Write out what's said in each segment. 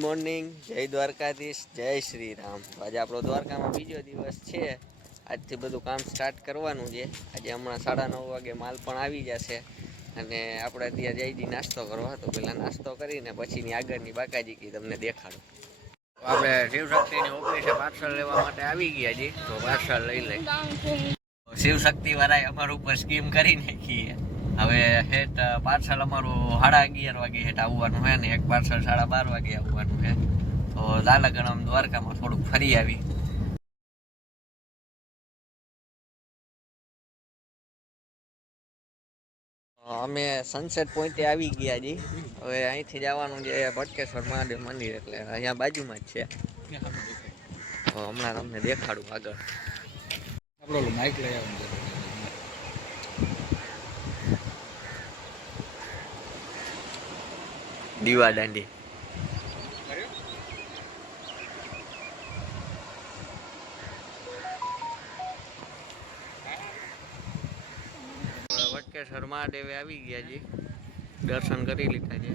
Morning, જય દ્વારકાધીશ, જય શ્રી રામ આજે આપણો દ્વારકામાં બીજો દિવસ છે. આજથી બધું કામ સ્ટાર્ટ કરવાનું છે. આજે હમણાં સાડા નવ વાગે માલ પણ આવી જશે. અને આપણે ત્યાં જઈ નાસ્તો કરવા તો પેલા નાસ્તો કરીને પછીની આગળની બાકાજી કી તમને દેખાડું. આપણે શિવશક્તિની ઓફિસે પાર્સલ લેવા માટે આવી ગયા જી તો પાર્સલ લઈ લઈ શિવશક્તિ વાળાએ અમારું ઉપર સ્કીમ કરી નાખી છે. હવે હેઠ પાર્સલ અમારું સાડા અગિયાર વાગે હેઠ આવવાનું છે ને એક પાર્સલ સાડા બાર વાગે આવવાનું છે તો લાલાગણમ દ્વારકામાં થોડુંક ફરી આવી. અમે સનસેટ પોઈન્ટે આવી ગયા જી. હવે અહીંથી જવાનું છે ભટકેશ્વર મહાદેવ મંદિર એટલે અહીંયા બાજુમાં જ છે. હમણાં તમને દેખાડું આગળ. આપણો માઇક લઈ આવવાનું દીવા દાંડી વટકેશ્વર મહાદેવે આવી ગયા જી. દર્શન કરી લીધા છે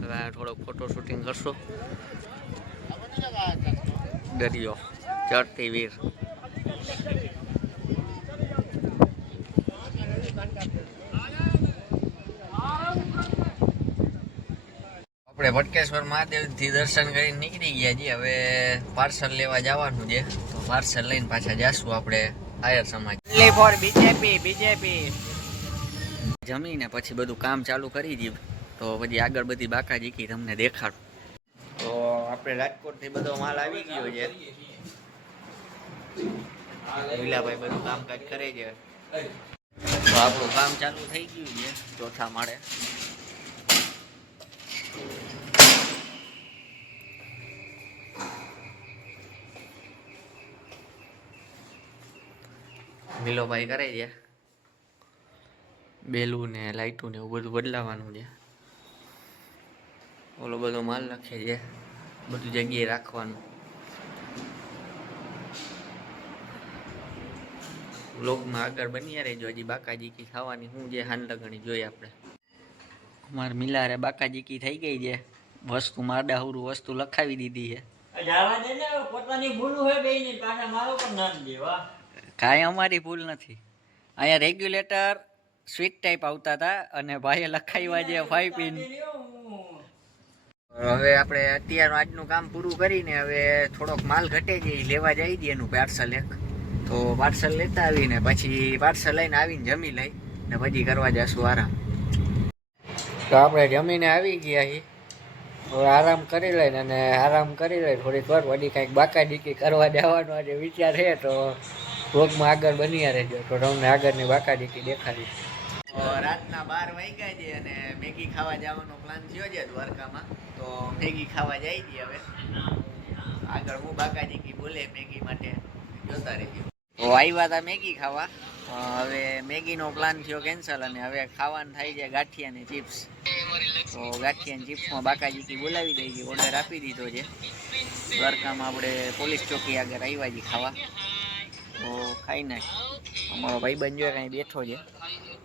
હવે થોડોક ફોટો શૂટિંગ કરશો. દરિયો, ચડતી વીર. આપણે વટકેશ્વર મહાદેવથી દર્શન કરીને નીકળી ગયા છીએ. હવે પાર્સલ લેવા જવાનું છે. તો પાર્સલ લઈને પાછા જાશું આપણે આયર સમાજ. For BJP BJP. જમીને પછી બધું કામ ચાલુ કરી દીધું. તો પછી આગળ બધી બાકાજીકી તમને દેખાડું. તો આપણે રાજકોટથી બધો માલ આવી ગયો છે. લીલાભાઈ બધું કામકાજ કરે છે. તો આપણું કામ ચાલુ થઈ ગયું છે ચોથા માળે. નીલોભાઈ કરે છે. બેલું ને લાઇટું ને એવું બધું બદલાવાનું છે. ઓલો બધો માલ નાખે છે. બધું જગ્યાએ રાખવાનું. બ્લોગમાં આગળ બની રહેજો. હજી બાકાજીકી ખાવાની શું જે હાન લગણી જોઈએ આપણે. અમારે મિલારે બાકાજીકી થઈ ગઈ છે. વસ્તુ માડાહુરું વસ્તુ લખાવી દીધી છે. દે પોતાની ભૂલ હોય બે પાછા મારો પણ નામ દેવા કાંઈ અમારી ભૂલ નથી. અહીંયા રેગ્યુલેટર સ્વીટ ટાઈપ આવતા હતા અને ભાઈએ લખાવ્યા છે ફાઈવ પિન હવે આપણે અત્યારનું આજનું કામ પૂરું કરીને હવે થોડોક માલ ઘટે છે લેવા જઈ દઈએ એનું પાર્સલ એક. તો પાર્સલ લેતા આવીને પછી પાર્સલ લઈને આવીને જમી લઈ ને પછી કરવા જશું આરામ. તો આપણે જમીને આવી ગયા છીએ હવે આરામ કરી લઈને અને આરામ કરી લઈ થોડીક વાર વળી કાંઈક બાકા ડીકી કરવા જવાનો આજે વિચાર છે તો વ્લોગમાં આગળ બની રહેજો, તો તમને આગળની બાકા ડીકી દેખાડી રાતના બાર વાગ્યા છે અને મેગી ખાવા જવાનો પ્લાન થયો છે દ્વારકામાં. તો મેગી ખાવા જાય છે હવે. આગળ હું બાકાજી કી બોલે મેગી માટે. જોતા રહેજો. આવ્યા હતા મેગી ખાવા. હવે મેગીનો પ્લાન થયો કેન્સલ અને હવે ખાવાનું થાય છે ગાંઠિયા ને ચિપ્સ. તો ગાંઠિયા ચિપ્સમાં બાકાજી કી બોલાવી દઈ ઓર્ડર આપી દીધો છે. દ્વારકામાં આપણે પોલીસ ચોકી આગળ આવ્યા છીએ ખાવા. તો ખાઈ નાખ. અમારો ભાઈ જો કાંઈ બેઠો છે.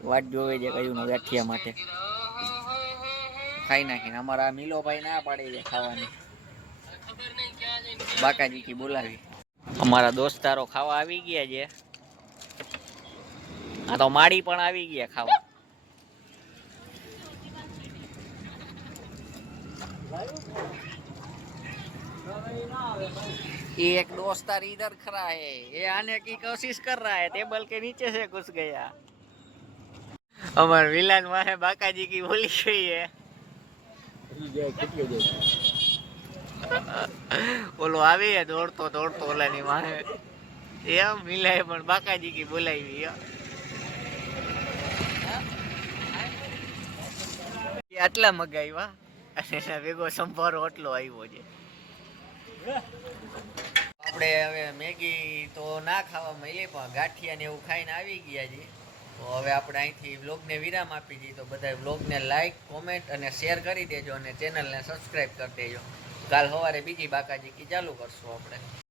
વાટ જોવે છે કયું ગાંઠિયા માટે. ખાઈ નાખીને અમારા મિલોભાઈ ના પાડે છે ખાવાની. બાકાજી કી બોલાવી. અમારા દોસ્તારો ખાવા આવી ગયા છે. આ તો માડી પણ આવી ગયા ખાવા. ये एक दोस्तार इधर खड़ा है ये आने की कोशिश कर रहा है टेबल के नीचे से घुस गया अमर विलन वहाँ बाका जी की बोली गई है કેટલી જાય કેટલી જાય ઓલો આવી હે દોડતો દોડતો ઓલાની વાહે એમ મિલાય પણ બાકાજી કી બોલાવી હે. એ આટલા મગાવ્યા અને એના ભેગો સંભારો આટલો આવ્યો છે આપણે હવે મેગી તો ના ખાવા મળી પણ ગાંઠિયા ને એવું ખાઈને આવી ગયા છે તો હવે આપણે અહીંથી વ્લોગને વિરામ આપી દઈએ. તો બધા વ્લોગને લાઈક કોમેન્ટ અને શેર કરી દેજો અને ચેનલને સબસ્ક્રાઈબ કરી દેજો. કાલ સવારે બીજી બાકાજી કી ચાલુ કરશું આપણે.